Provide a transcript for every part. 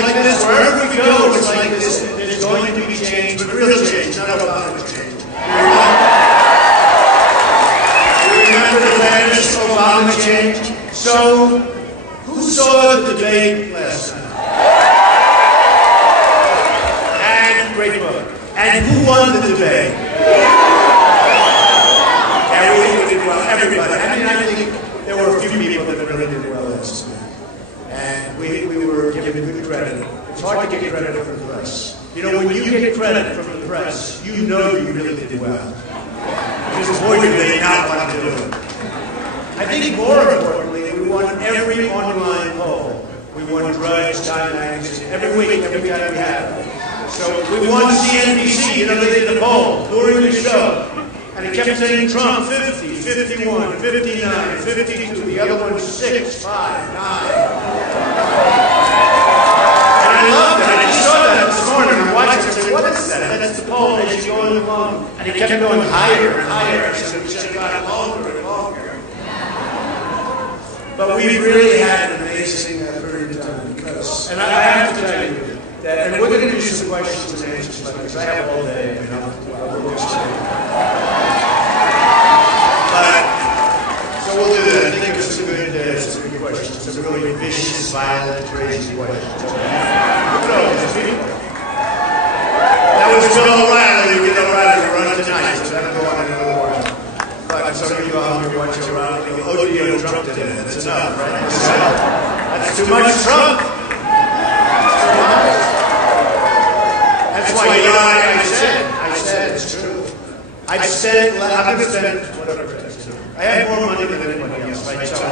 like this. Wherever we go, it's like this. There's going to be change, but real change, not Obama change. We remember the famous Obama change. So, who saw the debate last night? And great book. And who won the debate? Everybody. I mean, I think there were a few people that really did well last night. And we were given good credit. It's hard to get credit from the press. You know, when you get credit from the press, you know you really did well. Because boy, do they not want to do it. I think more importantly, we won every online poll. We won Drudge, Time Magazine, every week, every time we had it. So we won CNBC, you know, they did the poll during the show. And he kept saying Trump 50, 51, 59, 52. The other one was 6, 5, 9. And I loved it. I just saw that this morning. I watched it and said, what is that? That's the poll as you're going along. And he kept going higher and higher. So we just got longer and longer. But we really had an amazing period of time. Because, and I have to tell you, that, and we're going to do some questions and answers like this. I have all day. You know, so we'll do that. I think it was some good questions. Some really vicious, violent, crazy questions. Look at all these people. That was Bill O'Reilly. We get O'Reilly to run tonight, so that'll go on another while. But some of you out here watch O'Reilly. ODO Trump today. That's enough, right? That's too much Trump. That's why, you know, I said it's true. I've spent whatever it is. I have more money than anybody else, right? So, no, I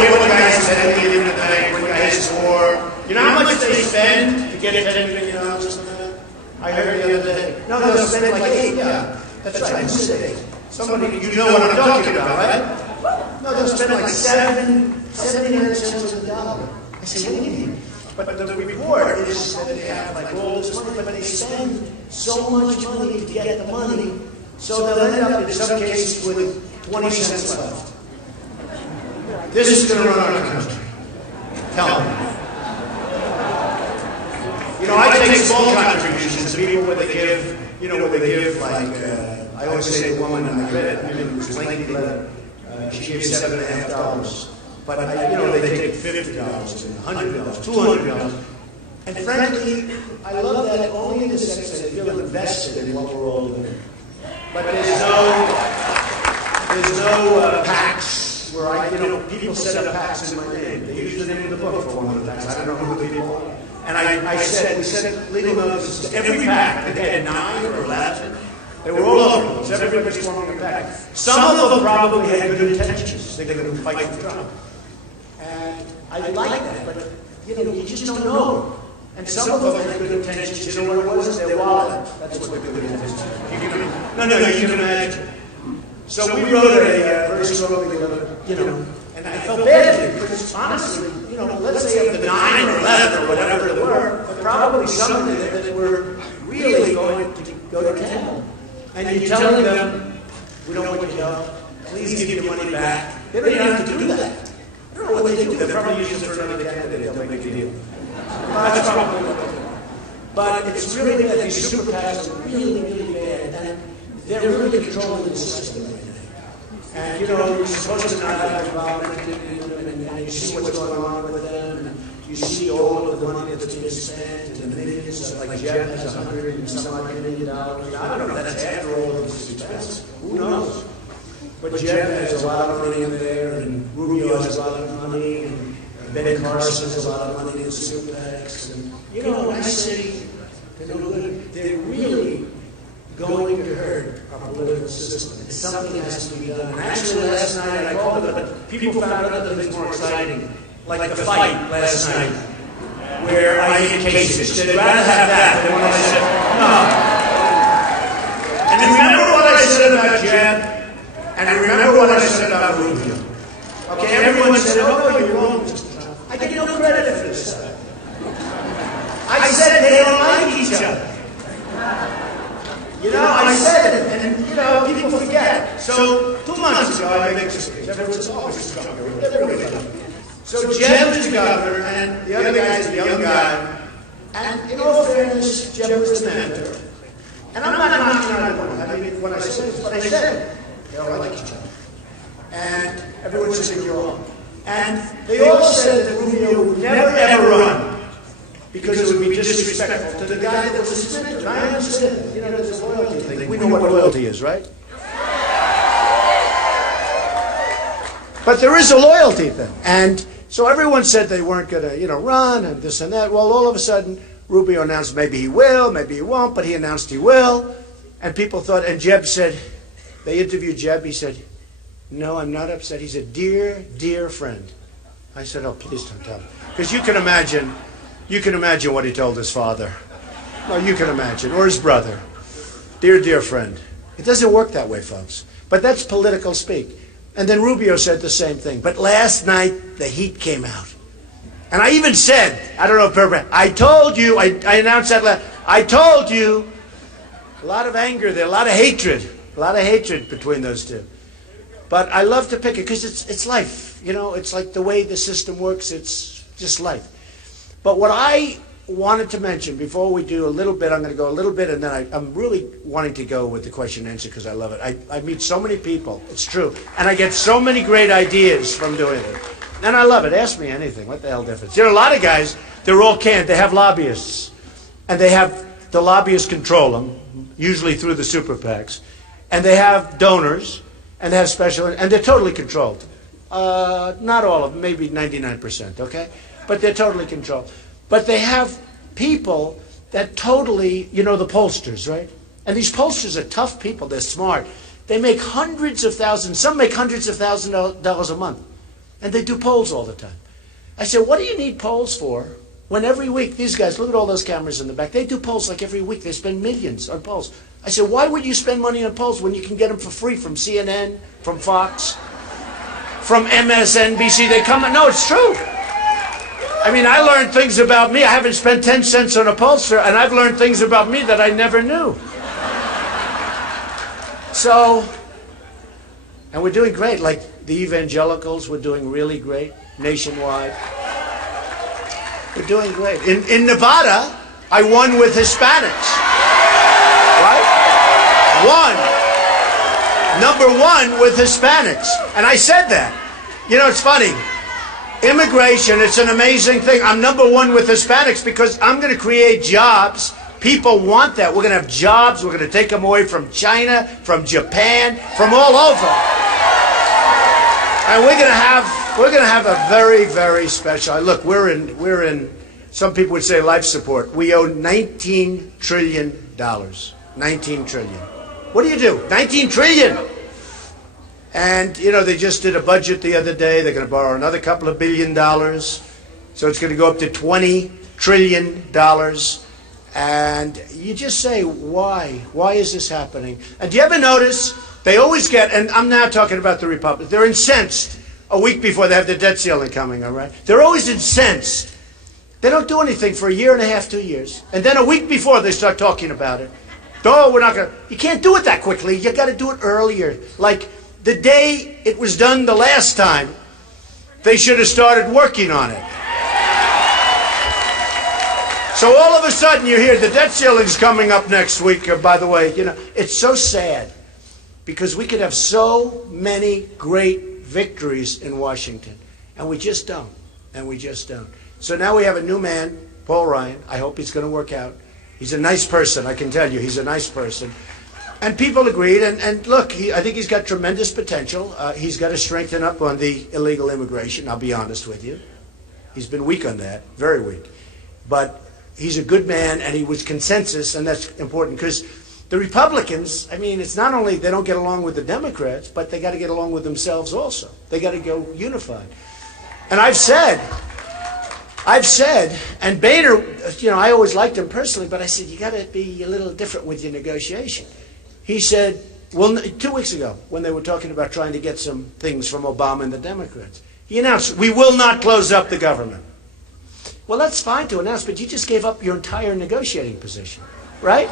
hear what guys said to me in the bank, what guys swore. You know how much they spend to get $10 million or something? I heard the other day. No, they'll spend like 8, yeah. That's right, who said 8? Somebody, you know what I'm talking about, right? No, they'll spend like 79 cents on the dollar. I say, what do you mean? But the report is that they have like all this money, but they spend so much money to get the money, so they'll end up in some cases with 20 cents left. This is going to run our country. Tell me. You know, I take small contributions to people where they give, like, I always say the woman in the credit, it was lengthy letter, she gave $7.50. But, they take $50 and $100, $200. And frankly, I love that only in the sense that they feel invested in what we're all doing. But there's no PACs where people set up PACs in my name. They use the name of the book for one of the PACs. I don't know who the people are. And we sent legal notices to every PAC. They had 9 or 11. They were all over the place. Everybody's forming a PAC. Some of them probably had good intentions. They're going to fight for Trump. And I like that, but you just don't know. And some of them had good intentions. You know what it was? Their wallet. That's what the good intentions. You can imagine. So we wrote a very slowly letter, and I felt bad because honestly, let's say of the 9 or 11 or whatever they were, but probably some of them that were really going to go to Canada. And you're telling them, we don't want your help. Please give your money back. They don't even have to do that. I don't know what they do. They'll probably use it for another candidate. They'll make a deal. That's probably what they do. But it's really that these super PACs are really, really bad. And they're really controlling the system right now. And, you're supposed to not have involvement in them, and you see what's going on with them, and you see all of the money that's being spent, and the millions, like Jeff has $100 and some odd $1 million. I don't know if that's after all of this expense. Who knows? But Jeff has a lot of money in there, and Rubio has a lot of money, and Ben Carson has a lot of money in the super PACs. And, when I say they're really going to hurt our political system. And something has to be done. And actually, last night I called it, but people found other things more exciting, like the fight last night, where I made cases. They'd rather have that than when I said, no. And remember what I said about Jeff? And remember what I said about Rubio. Okay, everyone said, oh, no, you're wrong, Mr. Trump. I get no credit for this stuff. I said they don't like each other. I said it, and, people forget. So, 2 months ago, I made this case. Everyone says, oh, Mr. Trump, everybody. So Jeb was the governor, and the other guy's a young guy. And in all fairness, Jeb was the mentor. And I'm not knocking on it. I mean, what I said is what I said. They all like each other. And everyone said you're wrong. And they all said that Rubio would never, ever run because it would be disrespectful to the guy that was a spinner. And I understand that. You know, there's a loyalty thing. We know what loyalty is, right? But there is a loyalty thing. And so everyone said they weren't going to, run and this and that. Well, all of a sudden, Rubio announced maybe he will, maybe he won't, but he announced he will. And people thought, and Jeb said, they interviewed Jeb, he said, no, I'm not upset. He said, dear, dear friend. I said, oh, please don't tell me. Because you can imagine what he told his father. Well, you can imagine, or his brother. Dear, dear friend. It doesn't work that way, folks. But that's political speak. And then Rubio said the same thing. But last night, the heat came out. And I even said, I don't know if I told you, I announced that I told you, a lot of anger there, a lot of hatred between those two. But I love to pick it because it's life. It's like the way the system works, it's just life. But what I wanted to mention before we do a little bit, I'm going to go a little bit, and then I'm really wanting to go with the question and answer because I love it. I meet so many people, it's true, and I get so many great ideas from doing it. And I love it. Ask me anything. What the hell difference? A lot of guys, they're all canned. They have lobbyists. And the lobbyists control them, usually through the super PACs. And they have donors, and they have special, and they're totally controlled. Not all of them, maybe 99%, okay? But they're totally controlled. But they have people that totally, the pollsters, right? And these pollsters are tough people. They're smart. They make hundreds of thousands. Some make hundreds of thousands of dollars a month. And they do polls all the time. I said, what do you need polls for when every week these guys, look at all those cameras in the back, they do polls like every week. They spend millions on polls. I said, why would you spend money on polls when you can get them for free from CNN, from Fox, from MSNBC? They come, no, it's true. I mean, I learned things about me. I haven't spent 10 cents on a pollster, and I've learned things about me that I never knew. So, and we're doing great. Like the evangelicals, we're doing really great nationwide. We're doing great. In Nevada, I won with Hispanics. Right? Number one with Hispanics. And I said that. It's funny. Immigration, it's an amazing thing. I'm number one with Hispanics because I'm going to create jobs. People want that. We're going to have jobs. We're going to take them away from China, from Japan, from all over. And we're going to have a very, very special. Look, we're in. Some people would say life support. We owe $19 trillion. 19 trillion. What do you do? 19 trillion. And, they just did a budget the other day. They're going to borrow another couple of $1 billion. So it's going to go up to $20 trillion. And you just say, why? Why is this happening? And do you ever notice they always get, and I'm now talking about the Republicans, they're incensed a week before they have the debt ceiling coming, all right? They're always incensed. They don't do anything for a year and a half, 2 years. And then a week before they start talking about it. Oh, we're not going to, you can't do it that quickly. You got to do it earlier. Like, the day it was done the last time, they should have started working on it. So all of a sudden you hear the debt ceiling's coming up next week. By the way, it's so sad because we could have so many great victories in Washington, and we just don't. So now we have a new man, Paul Ryan. I hope he's going to work out. He's a nice person, I can tell you. He's a nice person. And people agreed, and look, I think he's got tremendous potential. He's got to strengthen up on the illegal immigration, I'll be honest with you. He's been weak on that, very weak. But he's a good man, and he was consensus, and that's important, because the Republicans, I mean, it's not only they don't get along with the Democrats, but they got to get along with themselves also. They got to go unified. And I've said, and Boehner, I always liked him personally, but I said, you got to be a little different with your negotiation. He said, well, 2 weeks ago, when they were talking about trying to get some things from Obama and the Democrats, he announced, we will not close up the government. Well, that's fine to announce, but you just gave up your entire negotiating position, right?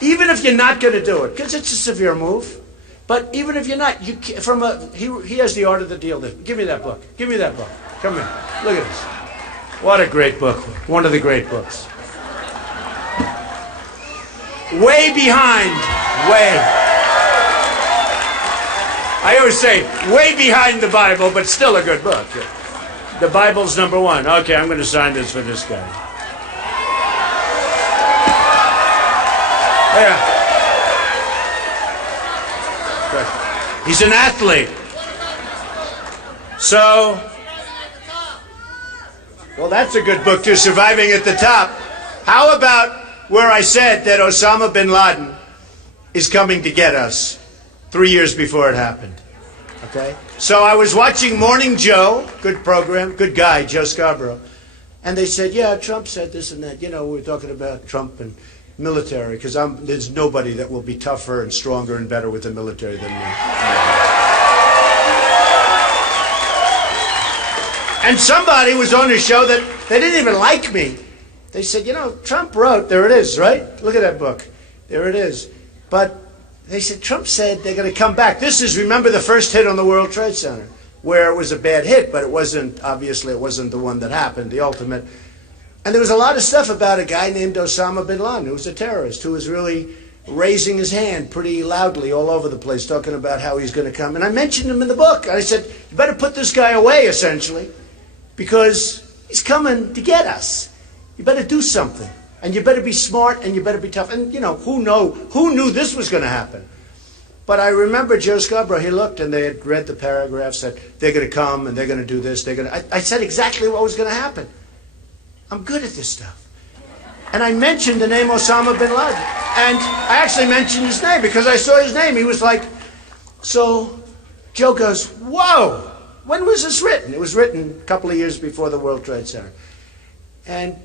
Even if you're not going to do it, because it's a severe move. But even if you're not, he has The Art of the Deal. Give me that book. Give me that book. Come here. Look at this. What a great book. One of the great books. Way behind. I always say, way behind the Bible, but still a good book. The Bible's number one. Okay, I'm going to sign this for this guy. Yeah. He's an athlete. So, well, that's a good book too, Surviving at the Top. How about where I said that Osama bin Laden is coming to get us 3 years before it happened? Okay? So I was watching Morning Joe, good program, good guy, Joe Scarborough, and they said, yeah, Trump said this and that. You know, we were talking about Trump and military, because there's nobody that will be tougher and stronger and better with the military than me. And somebody was on the show that they didn't even like me. They said, you know, Trump wrote, there it is, right? Look at that book. There it is. But they said, Trump said they're going to come back. This is, remember, the first hit on the World Trade Center, where it was a bad hit, but it wasn't, obviously, it wasn't the one that happened, the ultimate. And there was a lot of stuff about a guy named Osama bin Laden, who was a terrorist, who was really raising his hand pretty loudly all over the place, talking about how he's going to come. And I mentioned him in the book. I said, you better put this guy away, essentially, because he's coming to get us. You better do something. And you better be smart, and you better be tough. And, you know, who knew this was going to happen? But I remember Joe Scarborough, he looked, and they had read the paragraphs that they're going to come, and they're going to do this. I said exactly what was going to happen. I'm good at this stuff. And I mentioned the name Osama bin Laden. And I actually mentioned his name because I saw his name. He was like, so Joe goes, whoa, when was this written? It was written a couple of years before the World Trade Center. And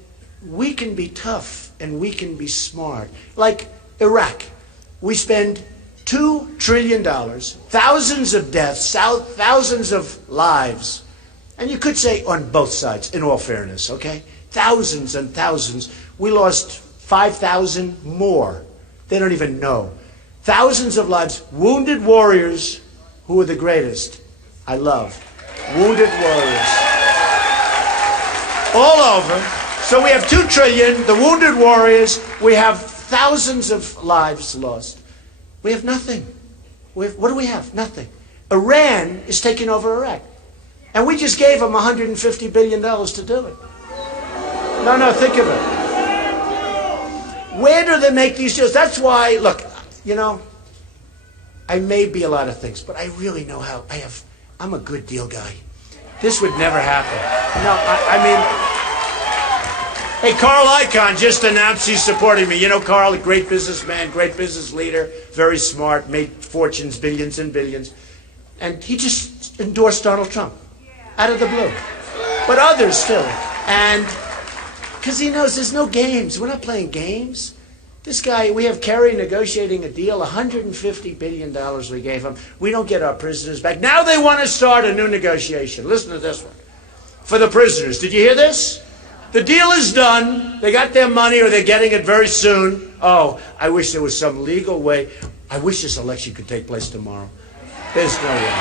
we can be tough and we can be smart. Like Iraq, we spend $2 trillion, thousands of deaths, thousands of lives. And you could say on both sides, in all fairness, okay? Thousands and thousands. We lost 5,000 more. They don't even know. Thousands of lives. Wounded warriors who are the greatest. I love. Wounded warriors. All over. So we have $2 trillion, the wounded warriors. We have thousands of lives lost. We have nothing. What do we have? Nothing. Iran is taking over Iraq. And we just gave them $150 billion to do it. No, think of it. Where do they make these deals? That's why, look, you know, I may be a lot of things, but I really know how. I'm a good deal guy. This would never happen. No, I mean, hey, Carl Icahn just announced he's supporting me. You know, Carl, a great businessman, great business leader, very smart, made fortunes, billions and billions. And he just endorsed Donald Trump out of the blue. But others still. And because he knows there's no games. We're not playing games. This guy, we have Kerry negotiating a deal, $150 billion we gave him. We don't get our prisoners back. Now they want to start a new negotiation. Listen to this one. For the prisoners. Did you hear this? The deal is done. They got their money, or they're getting it very soon. Oh, I wish there was some legal way. I wish this election could take place tomorrow. There's no way.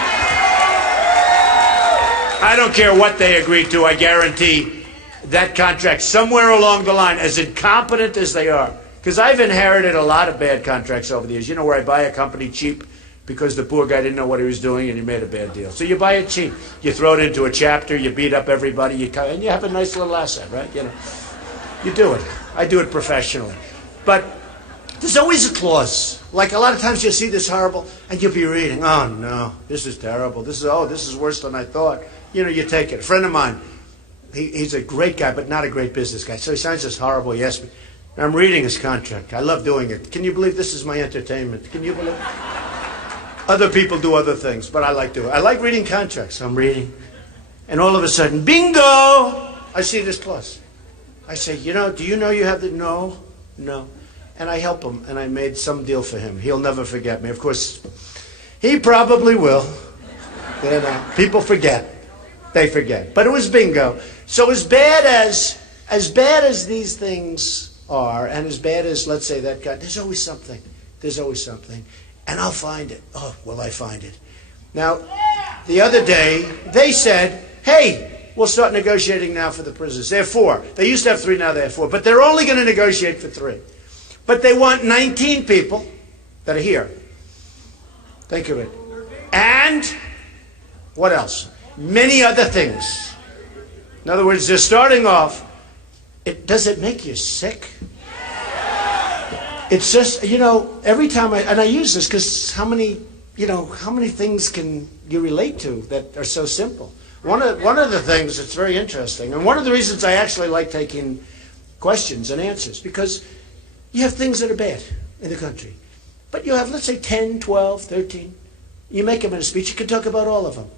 I don't care what they agreed to. I guarantee that contract somewhere along the line, as incompetent as they are, because I've inherited a lot of bad contracts over the years. You know, where I buy a company cheap because the poor guy didn't know what he was doing and he made a bad deal. So you buy it cheap. You throw it into a chapter, you beat up everybody, and you have a nice little asset, right? You know, you do it. I do it professionally. But there's always a clause. Like a lot of times you'll see this horrible, and you'll be reading, oh no, this is terrible. This is worse than I thought. You know, you take it. A friend of mine, he's a great guy, but not a great business guy. So he signs this horrible, he asked me, I'm reading his contract. I love doing it. Can you believe this is my entertainment? Can you believe it? Other people do other things, but I like doing it. I like reading contracts. I'm reading. And all of a sudden, bingo! I see this clause. I say, you know, do you know you have the, no. And I help him, and I made some deal for him. He'll never forget me. Of course, he probably will. You know, people forget. They forget. But it was bingo. So as bad as these things are, and as bad as, let's say, that guy, there's always something. There's always something. and I'll find it. Oh, will I find it? Now, the other day, they said, hey, we'll start negotiating now for the prisoners. They have 4. They used to have 3, now they have 4. But they're only going to negotiate for 3. But they want 19 people that are here. Think of it. And what else? Many other things. In other words, they're starting off. Does it make you sick? It's just, every time I use this because how many things can you relate to that are so simple? One of the things that's very interesting, and one of the reasons I actually like taking questions and answers, because you have things that are bad in the country. But you have, let's say, 10, 12, 13. You make them in a speech, you can talk about all of them.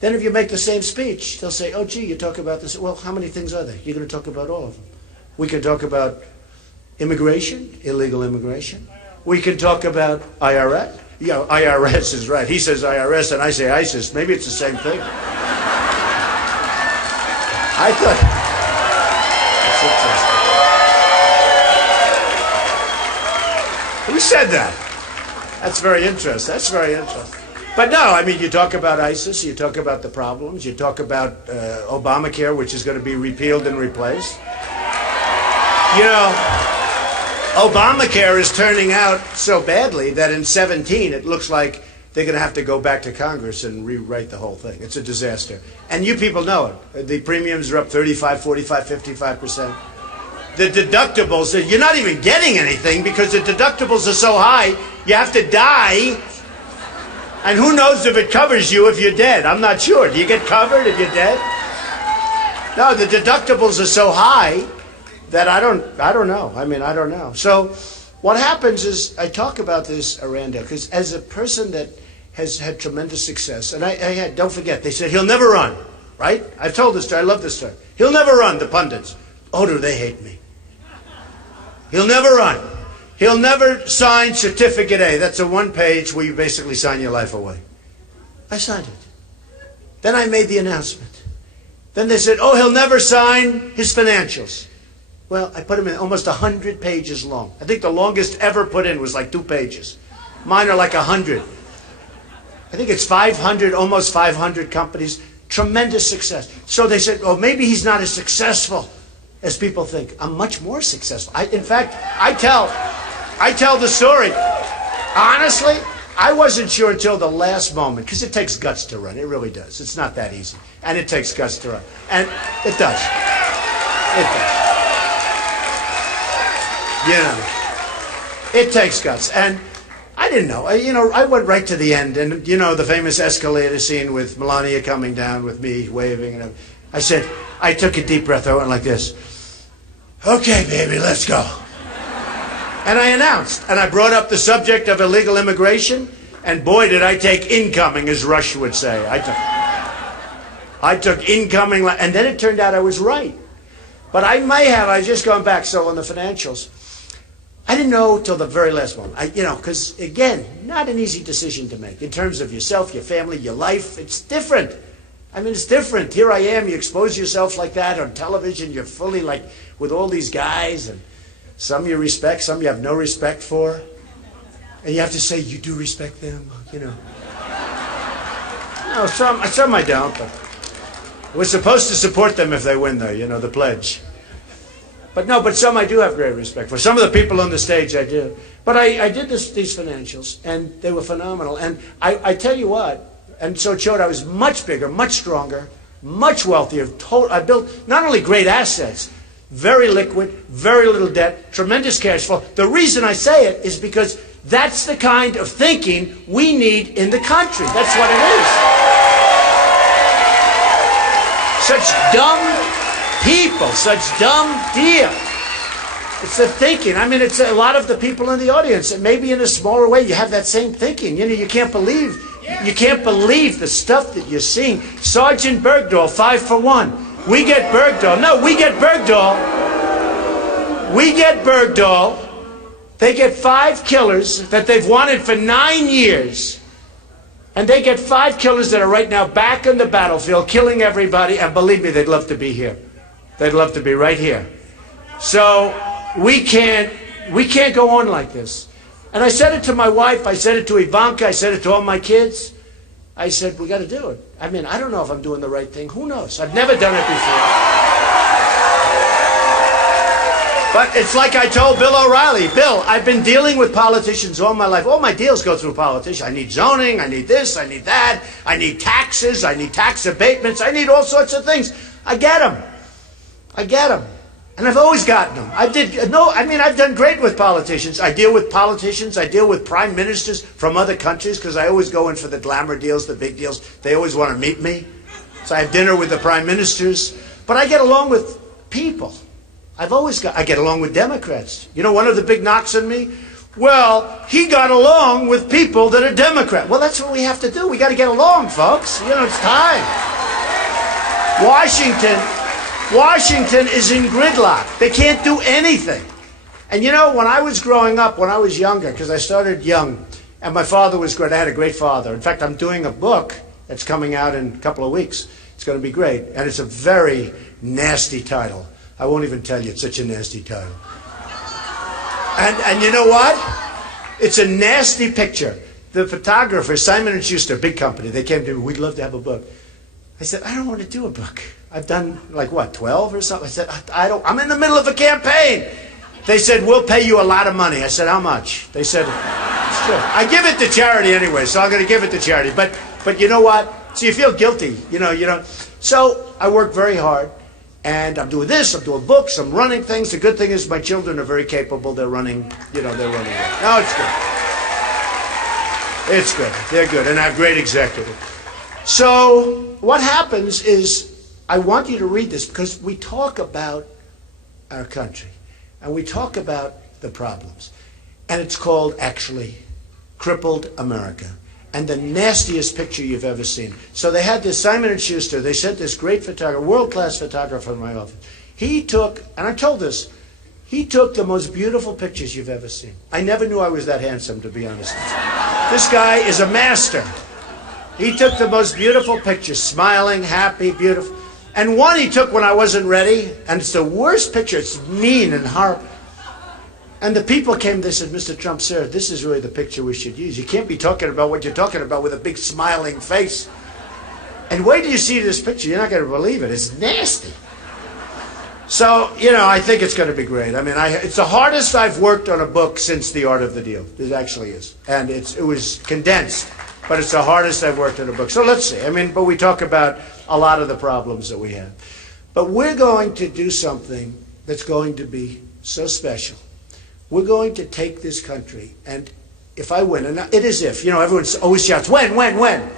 Then if you make the same speech, they'll say, oh, gee, you talk about this. Well, how many things are there? You're going to talk about all of them. We can talk about immigration, illegal immigration. We can talk about IRS. IRS is right. He says IRS and I say ISIS. Maybe it's the same thing. I thought that's interesting. Who said that? That's very interesting. That's very interesting. But no, I mean, you talk about ISIS, you talk about the problems, you talk about Obamacare, which is going to be repealed and replaced. Obamacare is turning out so badly that in 17 it looks like they're going to have to go back to Congress and rewrite the whole thing. It's a disaster. And you people know it. The premiums are up 35, 45, 55%. The deductibles, you're not even getting anything because the deductibles are so high, you have to die. And who knows if it covers you if you're dead? I'm not sure. Do you get covered if you're dead? No, the deductibles are so high that I don't know. I mean, I don't know. So what happens is, I talk about this, Aranda, because as a person that has had tremendous success, and I had, don't forget, they said, he'll never run, right? I've told this story. I love this story. He'll never run, the pundits. Oh, do they hate me? He'll never run. He'll never sign Certificate A. That's a 1-page where you basically sign your life away. I signed it. Then I made the announcement. Then they said, oh, he'll never sign his financials. Well, I put them in almost 100 pages long. I think the longest ever put in was like 2 pages. Mine are like 100. I think it's 500, almost 500 companies. Tremendous success. So they said, oh, maybe he's not as successful as people think. I'm much more successful. In fact, I tell the story. Honestly, I wasn't sure until the last moment, because it takes guts to run. It really does. It's not that easy. And it takes guts to run. And it does. It does. It takes guts. And I didn't know. I went right to the end. And, the famous escalator scene with Melania coming down with me waving. And I said, I took a deep breath. I went like this. Okay, baby, let's go. And I announced, and I brought up the subject of illegal immigration, and boy, did I take incoming, as Rush would say. I took incoming, and then it turned out I was right. But I just gone back, so on the financials, I didn't know till the very last moment. Because, again, not an easy decision to make. In terms of yourself, your family, your life, it's different. I mean, it's different. Here I am, you expose yourself like that on television, you're fully like with all these guys, and some you respect, some you have no respect for. And you have to say, you do respect them, No, some I don't, but we're supposed to support them if they win, though, the pledge. But some I do have great respect for. Some of the people on the stage I do. But I did these financials, and they were phenomenal. And I tell you what, and so it showed I was much bigger, much stronger, much wealthier. I built not only great assets, very liquid, very little debt, tremendous cash flow. The reason I say it is because that's the kind of thinking we need in the country. That's what it is. Such dumb people, such dumb deal. It's the thinking. I mean, it's a lot of the people in the audience, and maybe in a smaller way, you have that same thinking. You can't believe the stuff that you're seeing. Sergeant Bergdahl, 5 for 1. We get Bergdahl. No, we get Bergdahl. We get Bergdahl. They get 5 killers that they've wanted for 9 years. And they get 5 killers that are right now back on the battlefield, killing everybody. And believe me, they'd love to be here. They'd love to be right here. So we can't go on like this. And I said it to my wife, I said it to Ivanka, I said it to all my kids. I said, we got to do it. I mean, I don't know if I'm doing the right thing. Who knows? I've never done it before. But it's like I told Bill O'Reilly. Bill, I've been dealing with politicians all my life. All my deals go through politicians. I need zoning, I need this, I need that, I need taxes, I need tax abatements, I need all sorts of things. I get them. I get them. And I've always gotten them. I've done great with politicians. I deal with politicians. I deal with prime ministers from other countries because I always go in for the glamour deals, the big deals. They always want to meet me. So I have dinner with the prime ministers. But I get along with people. I get along with Democrats. You know, one of the big knocks on me? Well, he got along with people that are Democrat. Well, that's what we have to do. We got to get along, folks. You know, it's time. Washington is in gridlock. They can't do anything. And you know, when I was growing up, when I was younger, because I started young, and my father was great. I had a great father. In fact, I'm doing a book that's coming out in a couple of weeks. It's going to be great. And it's a very nasty title. I won't even tell you. It's such a nasty title. And you know what? It's a nasty picture. The photographer, Simon & Schuster, big company, they came to me, we'd love to have a book. I said, I don't want to do a book. I've done, like, what, 12 or something? I said, I'm in the middle of a campaign. They said, we'll pay you a lot of money. I said, how much? They said, sure. I give it to charity anyway, so I'm going to give it to charity. But you know what? So you feel guilty, you know. So I work very hard, and I'm doing this, I'm doing books, I'm running things. The good thing is my children are very capable. They're running, they're running. No, it's good. It's good. They're good, and I have great executives. So what happens is, I want you to read this because we talk about our country and we talk about the problems. And it's called, actually, Crippled America. And the nastiest picture you've ever seen. So they had this Simon & Schuster. They sent this great photographer, world-class photographer in my office. He took, and I'm told this, he took the most beautiful pictures you've ever seen. I never knew I was that handsome, to be honest. This guy is a master. He took the most beautiful pictures, smiling, happy, beautiful. And one he took when I wasn't ready, and it's the worst picture. It's mean and horrible. And the people came, they said, Mr. Trump, sir, this is really the picture we should use. You can't be talking about what you're talking about with a big smiling face. And wait till you see this picture. You're not going to believe it. It's nasty. So, I think it's going to be great. I mean, it's the hardest I've worked on a book since The Art of the Deal. It actually is. And it was condensed. But it's the hardest I've worked on a book. So let's see. But we talk about a lot of the problems that we have. But we're going to do something that's going to be so special. We're going to take this country, and if I win, and it is if, everyone always shouts, when?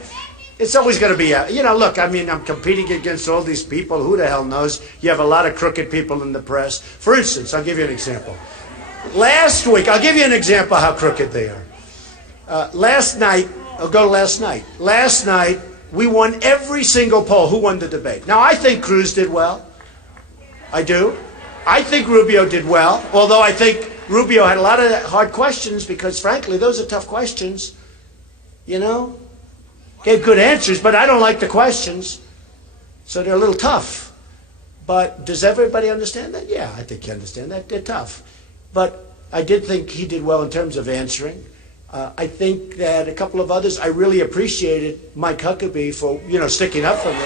It's always going to be, look, I'm competing against all these people. Who the hell knows? You have a lot of crooked people in the press. For instance, I'll give you an example. Last week, I'll give you an example how crooked they are. Last night, we won every single poll. Who won the debate? Now, I think Cruz did well. I do. I think Rubio did well, although I think Rubio had a lot of hard questions because, frankly, those are tough questions. Gave good answers, but I don't like the questions. So they're a little tough. But does everybody understand that? Yeah, I think you understand that. They're tough. But I did think he did well in terms of answering. I think that a couple of others, I really appreciated Mike Huckabee for, sticking up for me.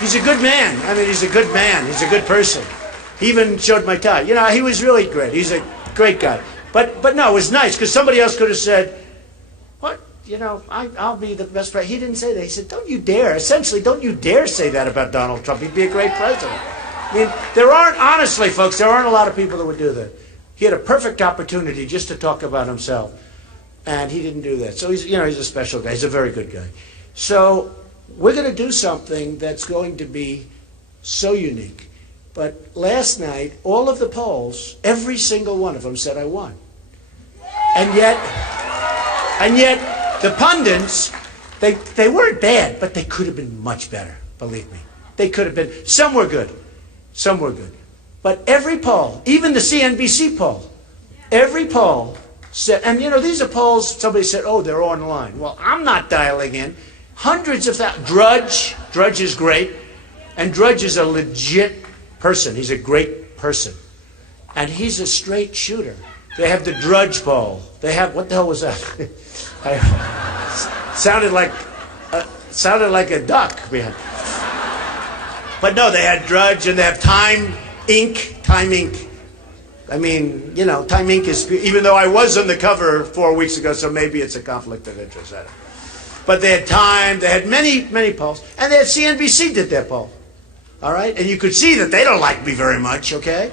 He's a good man. He's a good man. He's a good person. He even showed my tie. He was really great. He's a great guy. But no, it was nice because somebody else could have said, what? I'll be the best president. He didn't say that. He said, don't you dare. Essentially, don't you dare say that about Donald Trump. He'd be a great president. Honestly, folks, there aren't a lot of people that would do that. He had a perfect opportunity just to talk about himself. And he didn't do that. So he's a special guy. He's a very good guy. So we're going to do something that's going to be so unique. But last night, all of the polls, every single one of them said I won. And yet the pundits, they weren't bad, but they could have been much better, believe me. They could have been. Some were good. But every poll, even the CNBC poll, every poll said, and these are polls, somebody said, oh, they're online. Well, I'm not dialing in. Hundreds of thousands. Drudge is great. And Drudge is a legit person. He's a great person. And he's a straight shooter. They have the Drudge poll. They have, what the hell was that? sounded like a duck. But no, they had Drudge, and they have Time Inc. Time Inc. I mean, you know, Time Inc. is, even though I was on the cover 4 weeks ago, so maybe it's a conflict of interest. But they had Time, they had many polls, and they had CNBC did their poll. All right? And you could see that they don't like me very much, okay?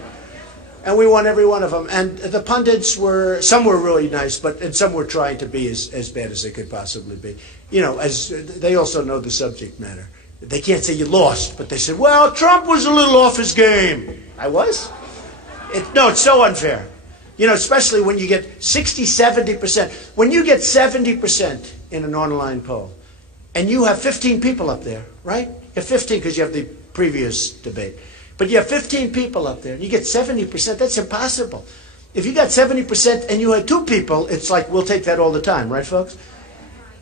And we won every one of them. And the pundits were, some were really nice, and some were trying to be as bad as they could possibly be. You know, as they also know the subject matter. They can't say you lost, but they said, well, Trump was a little off his game. I was? No, it's so unfair. You know, especially when you get 60, 70%. When you get 70% in an online poll, and you have 15 people up there, right? You have 15 because you have the previous debate. But you have 15 people up there, and you get 70%, that's impossible. If you got 70% and you had 2 people, it's like, we'll take that all the time, right, folks?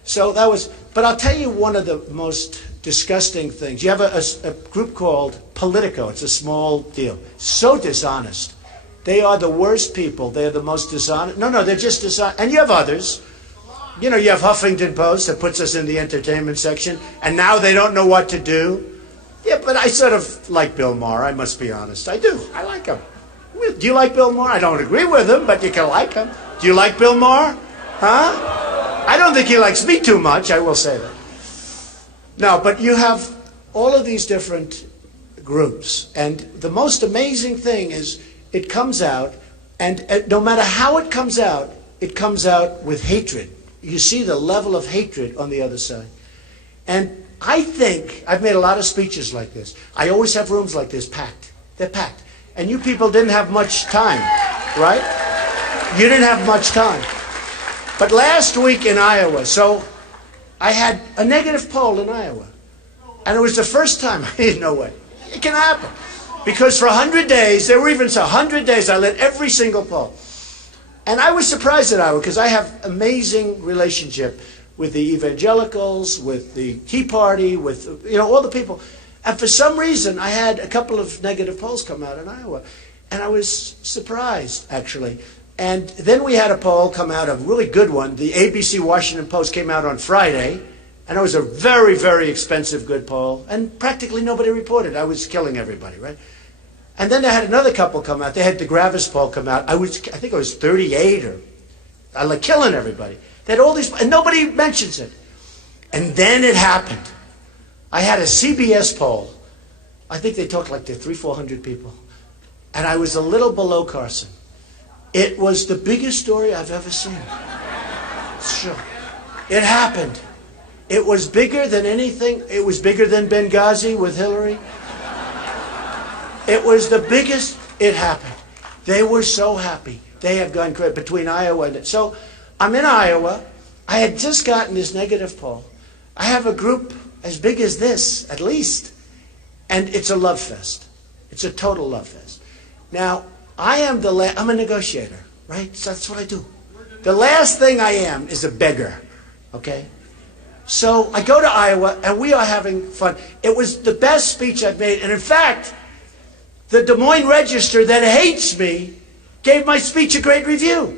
So that was, but I'll tell you one of the most disgusting things. You have a group called Politico. It's a small deal. So dishonest. They are the worst people. They're the most dishonest. No, they're just dishonest. And you have others. You know, you have Huffington Post that puts us in the entertainment section, and now they don't know what to do. Yeah, but I sort of like Bill Maher, I must be honest. I do. I like him. Do you like Bill Maher? I don't agree with him, but you can like him. Do you like Bill Maher? Huh? I don't think he likes me too much, I will say that. No, but you have all of these different groups, and the most amazing thing is it comes out, and no matter how it comes out with hatred. You see the level of hatred on the other side. And I think, I've made a lot of speeches like this. I always have rooms like this packed. They're packed. And you people didn't have much time, right? You didn't have much time. But last week in Iowa, so I had a negative poll in Iowa. And it was the first time, I didn't know what. It can happen. Because for 100 days, there were even 100 days, I lit every single poll. And I was surprised at Iowa because I have amazing relationship with the evangelicals, with the Tea Party, with, you know, all the people. And for some reason, I had a couple of negative polls come out in Iowa. And I was surprised, actually. And then we had a poll come out, a really good one. The ABC Washington Post came out on Friday. And it was a very, very expensive, good poll. And practically nobody reported. I was killing everybody, right? And then they had another couple come out. They had the Gravis poll come out. I think I was 38 or, I like killing everybody. They had all these, and nobody mentions it. And then it happened. I had a CBS poll. I think they talked like to 300-400 people. And I was a little below Carson. It was the biggest story I've ever seen. Sure. It happened. It was bigger than anything. It was bigger than Benghazi with Hillary. It was the biggest. It happened. They were so happy. They have gone crazy between Iowa and... So I'm in Iowa. I had just gotten this negative poll. I have a group as big as this, at least. And it's a love fest. It's a total love fest. Now, I'm a negotiator, right? So that's what I do. The last thing I am is a beggar, okay? So I go to Iowa, and we are having fun. It was the best speech I've made. And in fact, the Des Moines Register that hates me gave my speech a great review.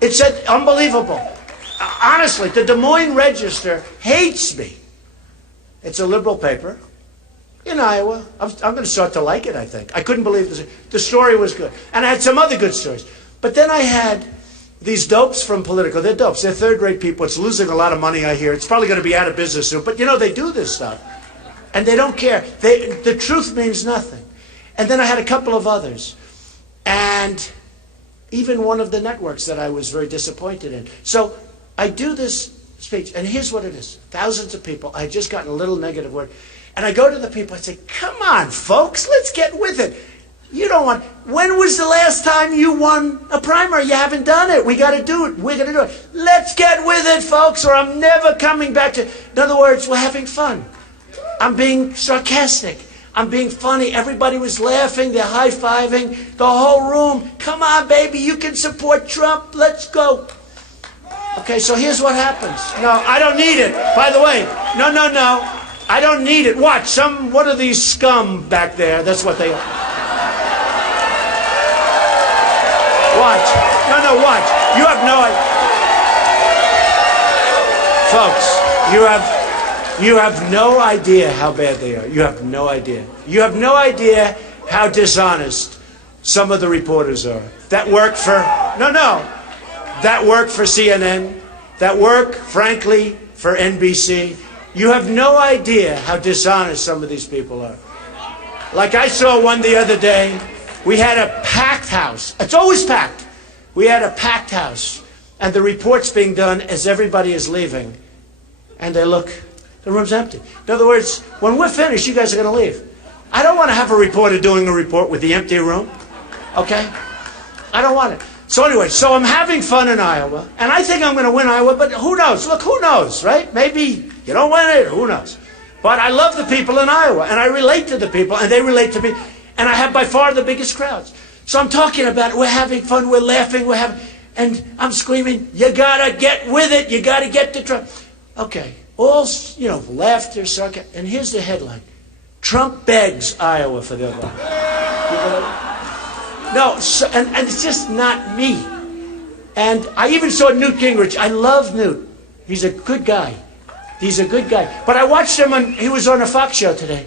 It said, unbelievable. Honestly, the Des Moines Register hates me. It's a liberal paper in Iowa. I'm going to start to like it, I think. I couldn't believe this. The story was good. And I had some other good stories. But then I had these dopes from Politico. They're dopes. They're third-rate people. It's losing a lot of money, I hear. It's probably going to be out of business soon. But, you know, they do this stuff. And they don't care. The truth means nothing. And then I had a couple of others. And even one of the networks that I was very disappointed in. So I do this speech, and here's what it is. Thousands of people. I had just gotten a little negative word. And I go to the people, I say, come on, folks, let's get with it. You don't want... When was the last time you won a primary? You haven't done it. We got to do it. We're going to do it. Let's get with it, folks, or I'm never coming back to... In other words, we're having fun. I'm being sarcastic. I'm being funny. Everybody was laughing. They're high-fiving. The whole room. Come on, baby. You can support Trump. Let's go. Okay, so here's what happens. No, I don't need it. By the way, no. I don't need it. Watch. What are these scum back there? That's what they are. Watch. No, watch. You have no idea. Folks, you have no idea how bad they are. You have no idea. You have no idea how dishonest some of the reporters are. That work for, that work for CNN, that work, frankly, for NBC. You have no idea how dishonest some of these people are. Like I saw one the other day. We had a packed house. It's always packed. We had a packed house. And the report's being done as everybody is leaving. And they look, the room's empty. In other words, when we're finished, you guys are going to leave. I don't want to have a reporter doing a report with the empty room. Okay? I don't want it. So anyway, so I'm having fun in Iowa. And I think I'm going to win Iowa, but who knows? Look, who knows, right? Maybe you don't win it, who knows? But I love the people in Iowa, and I relate to the people, and they relate to me. And I have by far the biggest crowds. So I'm talking about it. We're having fun, we're laughing, and I'm screaming, you gotta get with it, you gotta get to Trump. Okay, all, laughter, sarcasm, and here's the headline. Trump begs Iowa for their vote. No, and it's just not me. And I even saw Newt Gingrich. I love Newt. He's a good guy. He's a good guy. But I watched him, he was on a Fox show today.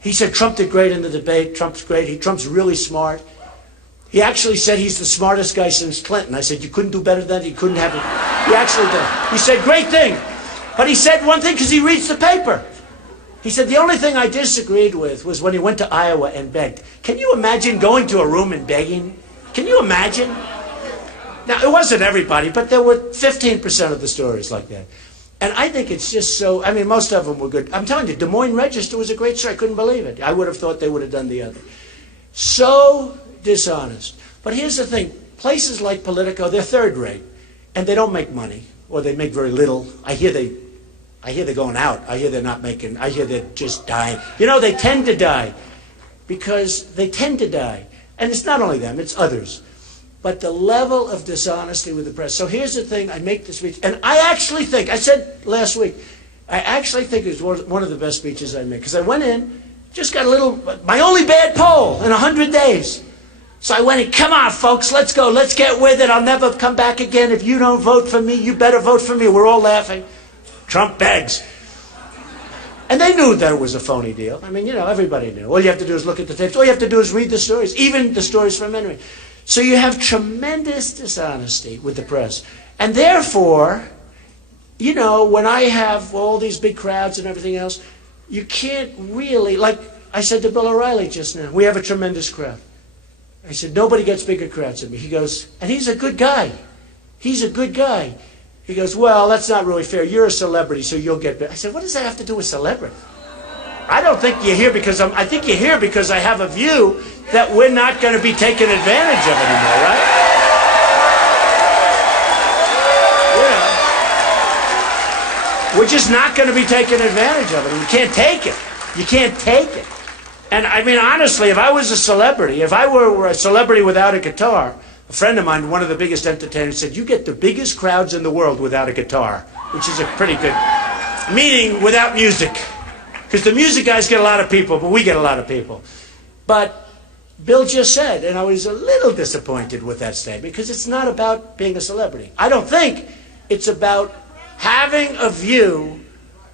He said Trump did great in the debate. Trump's great. Trump's really smart. He actually said he's the smartest guy since Clinton. I said, you couldn't do better than that? You couldn't have it. He actually did. He said, great thing. But he said one thing because he reads the paper. He said, the only thing I disagreed with was when he went to Iowa and begged. Can you imagine going to a room and begging? Can you imagine? Now, it wasn't everybody, but there were 15% of the stories like that. And I think it's just so, most of them were good. I'm telling you, Des Moines Register was a great story. I couldn't believe it. I would have thought they would have done the other. So dishonest. But here's the thing. Places like Politico, they're third rate. And they don't make money. Or they make very little. I hear they're going out. I hear they're not making, I hear they're just dying. They tend to die. Because they tend to die. And it's not only them, it's others. But the level of dishonesty with the press. So here's the thing, I make this speech, and I actually think, I said last week, I actually think it was one of the best speeches I made. Because I went in, just got my only bad poll in 100 days. So I went in, come on folks, let's go, let's get with it, I'll never come back again. If you don't vote for me, you better vote for me. We're all laughing. Trump begs. And they knew that it was a phony deal. Everybody knew. All you have to do is look at the tapes. All you have to do is read the stories, even the stories from Henry. So you have tremendous dishonesty with the press. And therefore, when I have all these big crowds and everything else, you can't really, like I said to Bill O'Reilly just now, we have a tremendous crowd. I said, nobody gets bigger crowds than me. He goes, and he's a good guy. He's a good guy. He goes, well, that's not really fair. You're a celebrity, so you'll get big. I said, what does that have to do with celebrity? I don't think you're here because I think you're here because I have a view that we're not going to be taken advantage of anymore, right? We're just not going to be taken advantage of it. You can't take it. You can't take it. And honestly, if I was a celebrity, if I were a celebrity without a guitar, a friend of mine, one of the biggest entertainers, said, you get the biggest crowds in the world without a guitar, which is a pretty good, meaning without music. Because the music guys get a lot of people, but we get a lot of people. But Bill just said, and I was a little disappointed with that statement, because it's not about being a celebrity. I don't think it's about having a view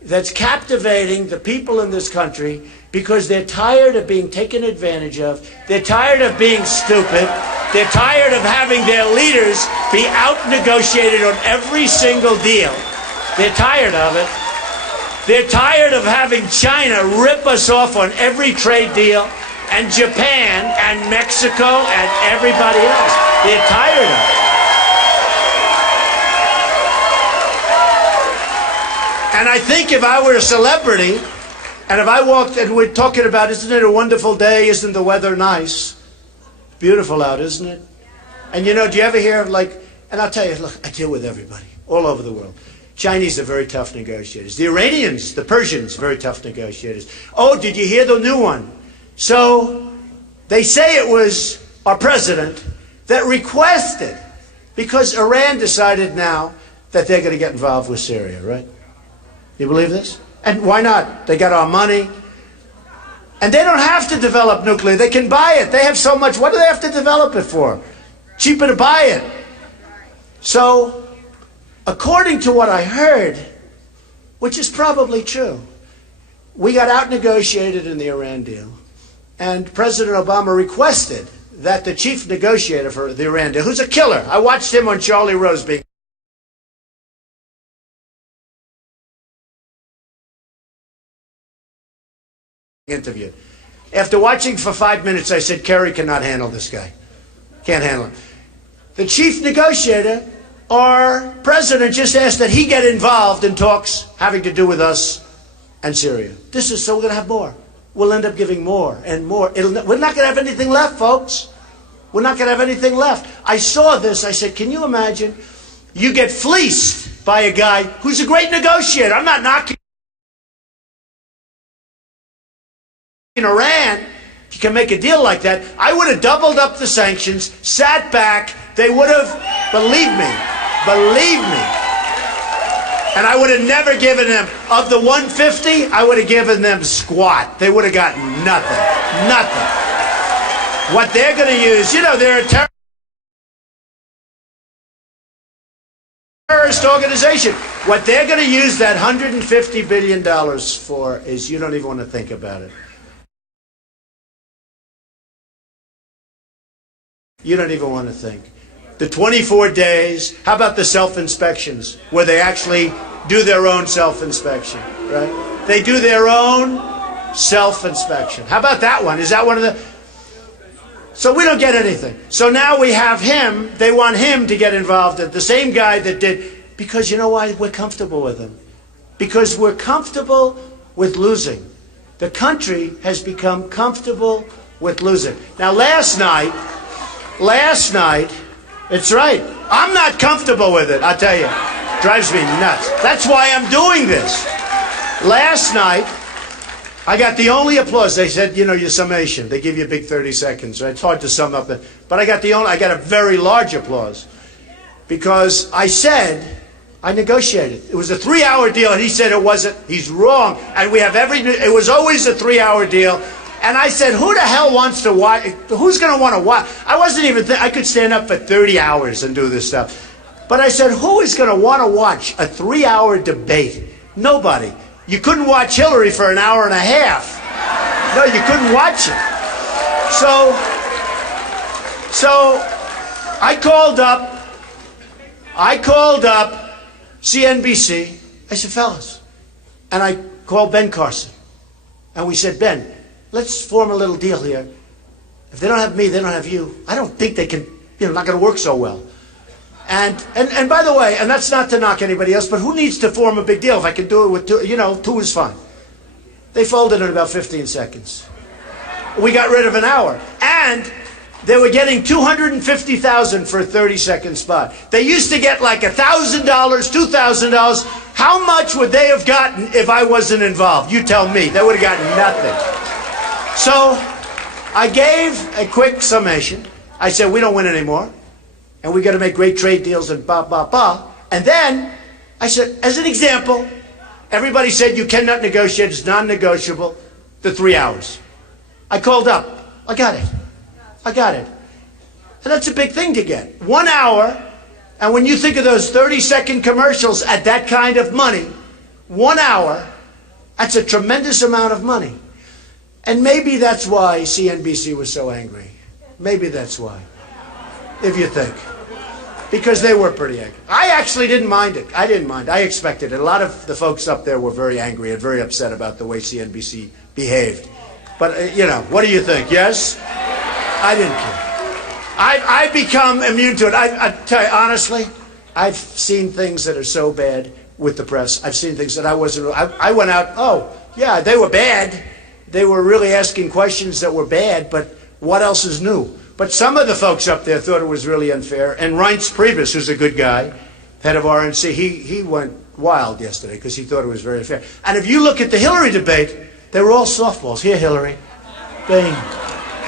that's captivating the people in this country because they're tired of being taken advantage of. They're tired of being stupid. They're tired of having their leaders be out-negotiated on every single deal. They're tired of it. They're tired of having China rip us off on every trade deal, and Japan and Mexico and everybody else. They're tired of it. And I think if I were a celebrity, and if I walked and we're talking about, isn't it a wonderful day? Isn't the weather nice? Beautiful out, isn't it? And do you ever hear and I'll tell you, look, I deal with everybody, all over the world. Chinese are very tough negotiators. The Iranians, the Persians, very tough negotiators. Oh, did you hear the new one? So they say it was our president that requested, because Iran decided now that they're going to get involved with Syria, right? You believe this? And why not? They got our money. And they don't have to develop nuclear. They can buy it. They have so much. What do they have to develop it for? Cheaper to buy it. So, according to what I heard, which is probably true, we got out-negotiated in the Iran deal, and President Obama requested that the chief negotiator for the Iran deal, who's a killer, I watched him on Charlie Rose being interviewed. After watching for 5 minutes, I said, Kerry cannot handle this guy. Can't handle him. The chief negotiator, our president, just asked that he get involved in talks having to do with us and Syria. This is so we're going to have more. We'll end up giving more and more. We're not going to have anything left, folks. We're not going to have anything left. I saw this. I said, can you imagine? You get fleeced by a guy who's a great negotiator. I'm not knocking Iran. If you can make a deal like that, I would have doubled up the sanctions, sat back. They would have, believe me, and I would have never given them, of the 150, I would have given them squat. They would have gotten nothing. What they're going to use, you know, they're a terrorist organization. What they're going to use that $150 billion for is, you don't even want to think about it. You don't even want to think. The 24 days, how about the self-inspections, where they actually do their own self-inspection, right? They do their own self-inspection. How about that one? Is that one of the... So we don't get anything. So now we have him, they want him to get involved, the same guy that did, because you know why? We're comfortable with him. Because we're comfortable with losing. The country has become comfortable with losing. Now last night, it's right. I'm not comfortable with it, I'll tell you. Drives me nuts. That's why I'm doing this. Last night, I got the only applause. They said, you know, your summation. They give you a big 30 seconds. Right? It's hard to sum up it. But I got a very large applause. Because I said, I negotiated. It was a 3-hour deal, and he said it wasn't. He's wrong. And we have it was always a 3-hour deal. And I said, who the hell wants to watch? Who's going to want to watch? I wasn't even I could stand up for 30 hours and do this stuff. But I said, who is going to want to watch a 3-hour debate? Nobody. You couldn't watch Hillary for an hour and a half. No, you couldn't watch it. So I called up CNBC. I said, fellas. And I called Ben Carson. And we said, Ben, let's form a little deal here. If they don't have me, they don't have you. I don't think they can, not going to work so well. And by the way, and that's not to knock anybody else, but who needs to form a big deal? If I can do it with two, 2 is fine. They folded in about 15 seconds. We got rid of an hour. And they were getting $250,000 for a 30-second spot. They used to get like $1,000, $2,000. How much would they have gotten if I wasn't involved? You tell me. They would have gotten nothing. So I gave a quick summation. I said, we don't win anymore. And we got to make great trade deals and blah, blah, blah. And then I said, as an example, everybody said you cannot negotiate. It's non-negotiable. The 3 hours. I called up. I got it. And that's a big thing to get. 1 hour. And when you think of those 30-second commercials at that kind of money, 1 hour, that's a tremendous amount of money. And maybe that's why CNBC was so angry. Maybe that's why. If you think. Because they were pretty angry. I actually didn't mind it. I didn't mind. I expected it. A lot of the folks up there were very angry and very upset about the way CNBC behaved. But, what do you think? Yes? I didn't care. I've become immune to it. I tell you, honestly, I've seen things that are so bad with the press. I've seen things that I wasn't... I went out, oh, yeah, they were bad. They were really asking questions that were bad, but what else is new? But some of the folks up there thought it was really unfair. And Reince Priebus, who's a good guy, head of RNC, he went wild yesterday because he thought it was very unfair. And if you look at the Hillary debate, they were all softballs. Here, Hillary. Bing.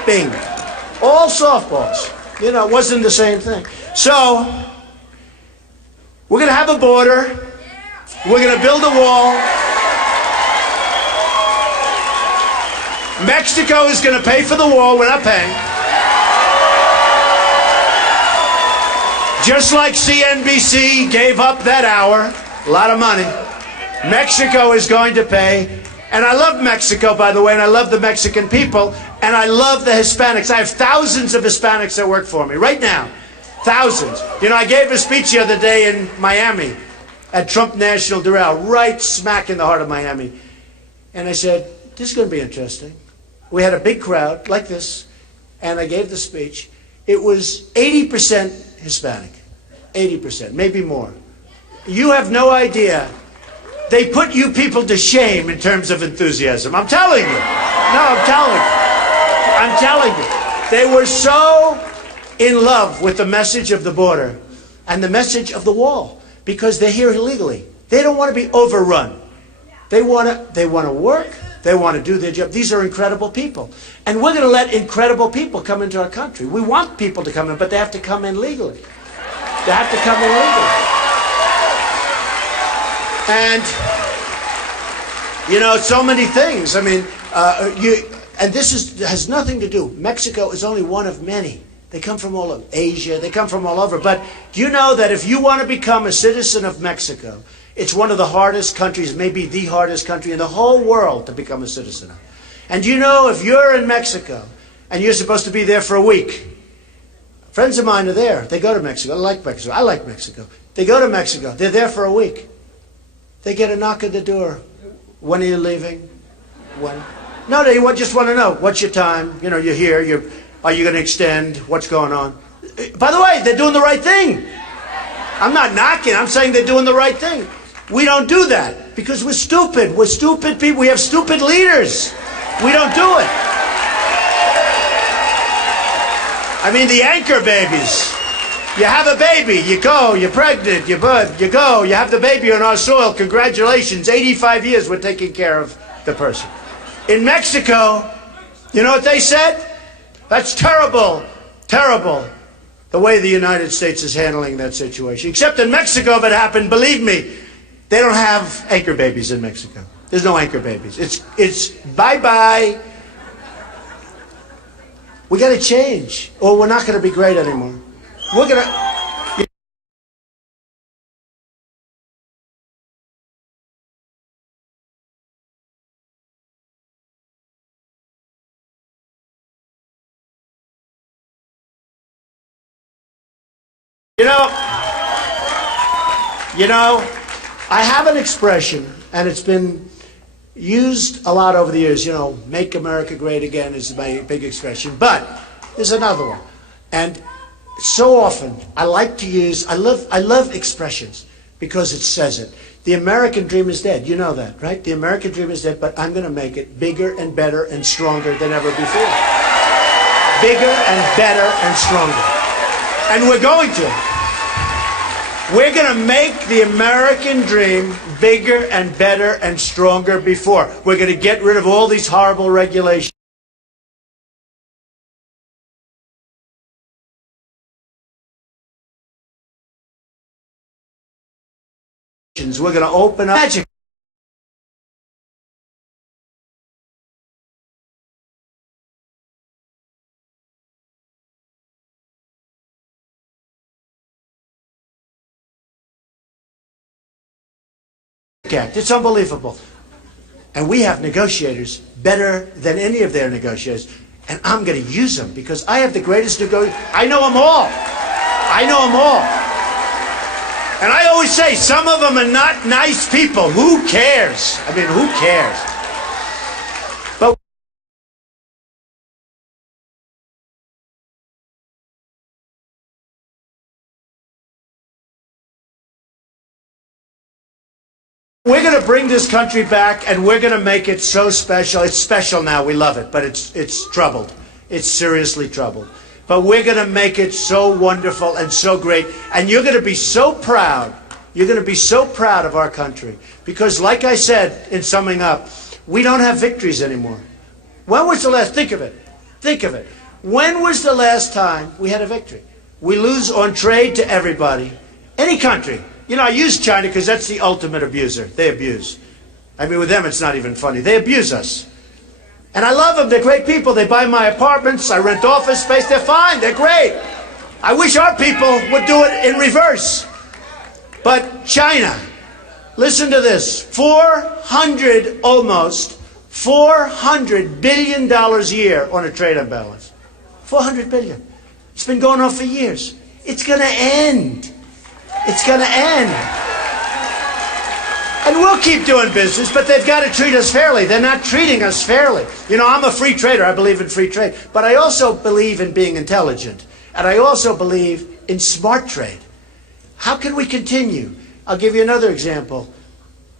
Bing. All softballs. It wasn't the same thing. So, we're going to have a border. We're going to build a wall. Mexico is going to pay for the wall. We're not paying. Just like CNBC gave up that hour, a lot of money, Mexico is going to pay. And I love Mexico, by the way, and I love the Mexican people, and I love the Hispanics. I have thousands of Hispanics that work for me right now. Thousands. You know, I gave a speech the other day in Miami at Trump National Doral, right smack in the heart of Miami. And I said, this is going to be interesting. We had a big crowd like this, and I gave the speech. It was 80% Hispanic, 80%, maybe more. You have no idea. They put you people to shame in terms of enthusiasm. I'm telling you. No, I'm telling you. I'm telling you. They were so in love with the message of the border and the message of the wall because they're here illegally. They don't want to be overrun. They want to work. They want to do their job. These are incredible people. And we're going to let incredible people come into our country. We want people to come in, but they have to come in legally. They have to come in legally. And, you know, so many things. I mean, and this has nothing to do. Mexico is only one of many. They come from all over Asia. They come from all over. But do you know that if you want to become a citizen of Mexico, it's one of the hardest countries, maybe the hardest country in the whole world to become a citizen of. And you know, if you're in Mexico and you're supposed to be there for a week, friends of mine are there. They go to Mexico. I like Mexico. I like Mexico. They go to Mexico. They're there for a week. They get a knock at the door. When are you leaving? When? No, they just want to know, what's your time? You know, you're here. Are you going to extend? What's going on? By the way, they're doing the right thing. I'm not knocking. I'm saying they're doing the right thing. We don't do that because we're stupid. We're stupid people. We have stupid leaders. We don't do it. I mean, the anchor babies. You have a baby, you go, you're pregnant, you go, you have the baby on our soil. Congratulations, 85 years we're taking care of the person. In Mexico, you know what they said? That's terrible, terrible, the way the United States is handling that situation. Except in Mexico, if it happened, believe me, they don't have anchor babies in Mexico. There's no anchor babies. It's bye-bye. We got to change, or we're not going to be great anymore. We're going to... You know, I have an expression, and it's been used a lot over the years. You know, make America great again is my big expression. But there's another one. And so often, I like to use, I love expressions because it says it. The American dream is dead. You know that, right? The American dream is dead, but I'm going to make it bigger and better and stronger than ever before. Bigger and better and stronger. And we're going to. We're going to make the American dream bigger and better and stronger before. We're going to get rid of all these horrible regulations. We're going to open up magic. It's unbelievable. And we have negotiators better than any of their negotiators. And I'm going to use them because I have the greatest negotiators. I know them all. I know them all. And I always say, some of them are not nice people. Who cares? I mean, who cares? But we're going to bring this country back, and we're going to make it so special. It's special now. We love it, but it's troubled. It's seriously troubled. But we're going to make it so wonderful and so great. And you're going to be so proud. You're going to be so proud of our country. Because like I said, in summing up, we don't have victories anymore. When was the last, think of it. Think of it. When was the last time we had a victory? We lose on trade to everybody. Any country. You know, I use China because that's the ultimate abuser. They abuse. I mean, with them, it's not even funny. They abuse us. And I love them. They're great people. They buy my apartments. I rent office space. They're fine. They're great. I wish our people would do it in reverse. But China, listen to this, almost $400 billion a year on a trade imbalance. 400 billion. It's been going on for years. It's going to end. It's going to end. And we'll keep doing business, but they've got to treat us fairly. They're not treating us fairly. You know, I'm a free trader. I believe in free trade. But I also believe in being intelligent. And I also believe in smart trade. How can we continue? I'll give you another example.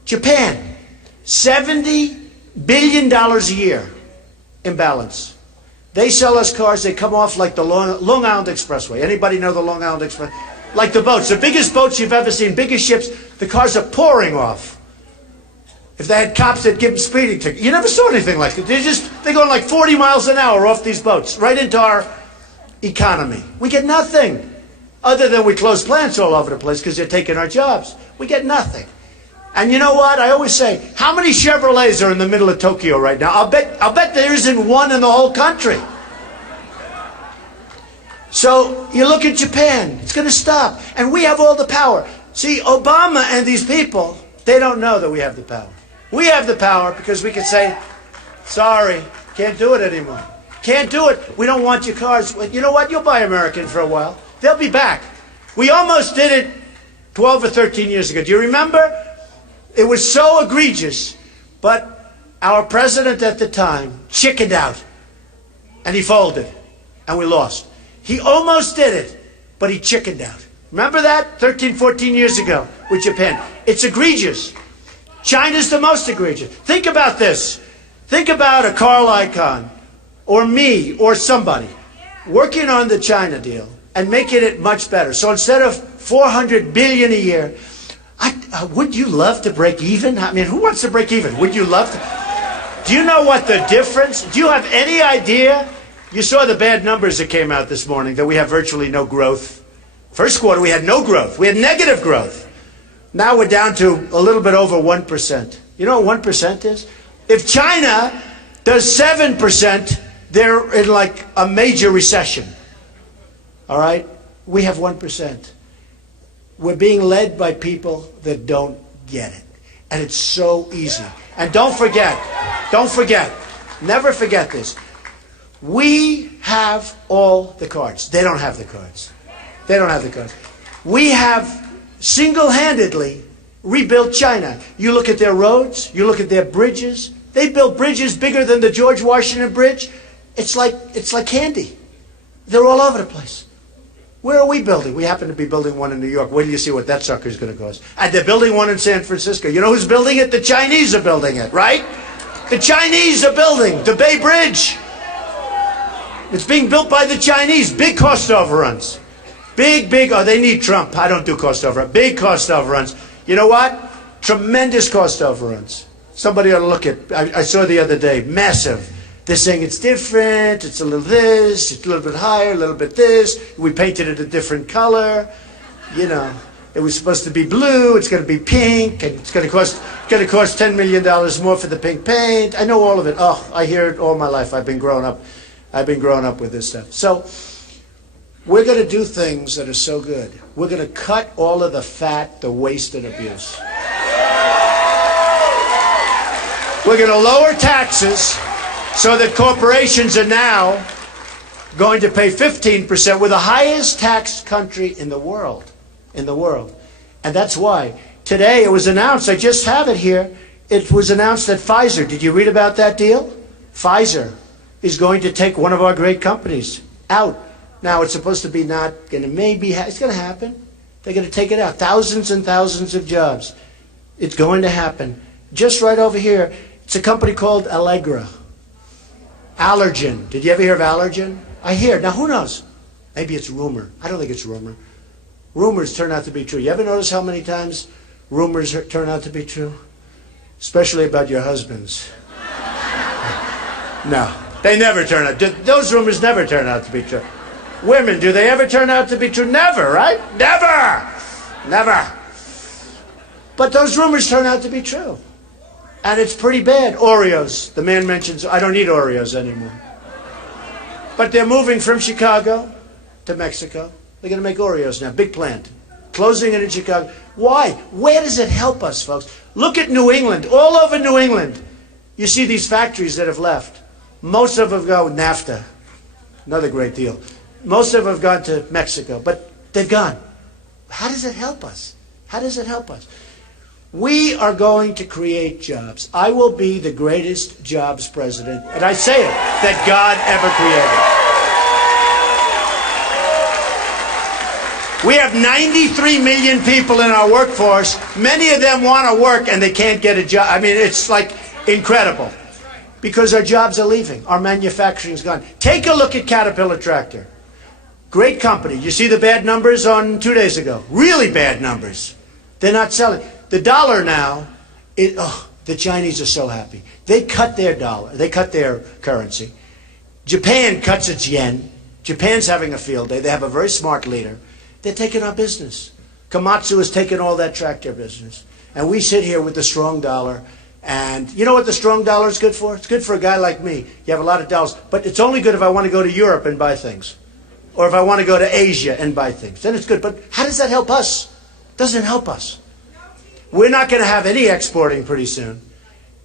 Japan, $70 billion a year imbalance. They sell us cars, they come off like the Long Island Expressway. Anybody know the Long Island Express? Like the boats, the biggest boats you've ever seen, biggest ships, the cars are pouring off. If they had cops, they'd give them speeding tickets. You never saw anything like it. They're going like 40 miles an hour off these boats, right into our economy. We get nothing, other than we close plants all over the place because they're taking our jobs. We get nothing. And you know what? I always say, how many Chevrolets are in the middle of Tokyo right now? I'll bet there isn't one in the whole country. So you look at Japan, it's going to stop. And we have all the power. See, Obama and these people, they don't know that we have the power. We have the power because we can say, sorry, can't do it anymore. Can't do it. We don't want your cars. You know what? You'll buy American for a while. They'll be back. We almost did it 12 or 13 years ago. Do you remember? It was so egregious, but our president at the time chickened out, and he folded, and we lost. He almost did it, but he chickened out. Remember that? 13, 14 years ago with Japan. It's egregious. China's the most egregious. Think about this. Think about a Carl Icahn, or me, or somebody, working on the China deal and making it much better. So instead of $400 billion a year, would you love to break even? I mean, who wants to break even? Would you love to? Do you know what the difference? Do you have any idea? You saw the bad numbers that came out this morning, that we have virtually no growth. First quarter, we had no growth. We had negative growth. Now we're down to a little bit over 1%. You know what 1% is? If China does 7%, they're in like a major recession. All right? We have 1%. We're being led by people that don't get it. And it's so easy. And don't forget, never forget this. We have all the cards. They don't have the cards. They don't have the cards. We have single-handedly rebuilt China. You look at their roads, you look at their bridges. They built bridges bigger than the George Washington Bridge. It's like candy. They're all over the place. Where are we building? We happen to be building one in New York. Wait till you see what that sucker is going to cost. And they're building one in San Francisco. You know who's building it? The Chinese are building it, right? The Chinese are building the Bay Bridge. It's being built by the Chinese. Big cost overruns. Big, oh, they need Trump. I don't do cost overruns. Big cost overruns. You know what? Tremendous cost overruns. Somebody ought to look at, I saw the other day, massive. They're saying it's different, it's a little this, it's a little bit higher, a little bit this. We painted it a different color. You know, it was supposed to be blue, it's going to be pink, and it's going to cost $10 million more for the pink paint. I know all of it. Oh, I hear it all my life. I've been growing up with this stuff. So we're going to do things that are so good. We're going to cut all of the fat, the waste, and abuse. We're going to lower taxes so that corporations are now going to pay 15%. We're the highest taxed country in the world. And that's why. Today it was announced, I just have it here, it was announced that Pfizer, did you read about that deal? Pfizer is going to take one of our great companies out. Now it's supposed to be not going to it's going to happen. They're going to take it out. Thousands and thousands of jobs. It's going to happen. Just right over here, it's a company called Allegra. Allergen. Did you ever hear of Allergen? I hear. Now, who knows? Maybe it's rumor. I don't think it's rumor. Rumors turn out to be true. You ever notice how many times rumors turn out to be true? Especially about your husbands. No, they never turn out. Those rumors never turn out to be true. Women, do they ever turn out to be true? Never, right? Never. But those rumors turn out to be true. And it's pretty bad. Oreos. The man mentions, I don't eat Oreos anymore. But they're moving from Chicago to Mexico. They're going to make Oreos now. Big plant. Closing it in Chicago. Why? Where does it help us, folks? Look at New England. All over New England, you see these factories that have left. Most of them go NAFTA. Another great deal. Most of them have gone to Mexico, but they've gone. How does it help us? How does it help us? We are going to create jobs. I will be the greatest jobs president, and I say it, that God ever created. We have 93 million people in our workforce. Many of them want to work and they can't get a job. I mean, it's like incredible. Because our jobs are leaving. Our manufacturing's gone. Take a look at Caterpillar Tractor. Great company. You see the bad numbers on 2 days ago. Really bad numbers. They're not selling. The dollar now, the Chinese are so happy. They cut their dollar. They cut their currency. Japan cuts its yen. Japan's having a field day. They have a very smart leader. They're taking our business. Komatsu has taken all that tractor business. And we sit here with the strong dollar. And you know what the strong dollar is good for? It's good for a guy like me. You have a lot of dollars. But it's only good if I want to go to Europe and buy things. Or if I want to go to Asia and buy things. Then it's good. But how does that help us? It doesn't help us. We're not going to have any exporting pretty soon.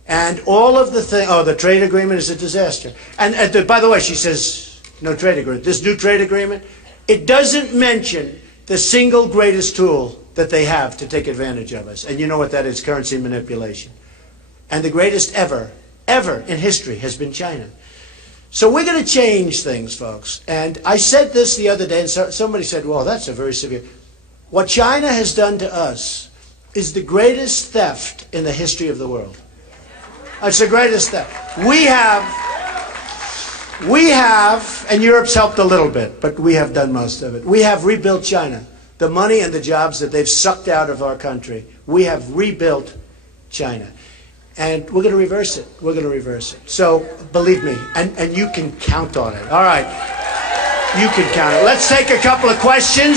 And all of the things, the trade agreement is a disaster. And by the way, she says, no trade agreement. This new trade agreement, it doesn't mention the single greatest tool that they have to take advantage of us. And you know what that is, currency manipulation. And the greatest ever in history has been China. So we're going to change things, folks. And I said this the other day, and somebody said, well, that's a very severe. What China has done to us is the greatest theft in the history of the world. It's the greatest theft. We have, and Europe's helped a little bit, but we have done most of it. We have rebuilt China. The money and the jobs that they've sucked out of our country, we have rebuilt China. And we're going to reverse it. We're going to reverse it. So, believe me, and you can count on it. All right. You can count it. Let's take a couple of questions.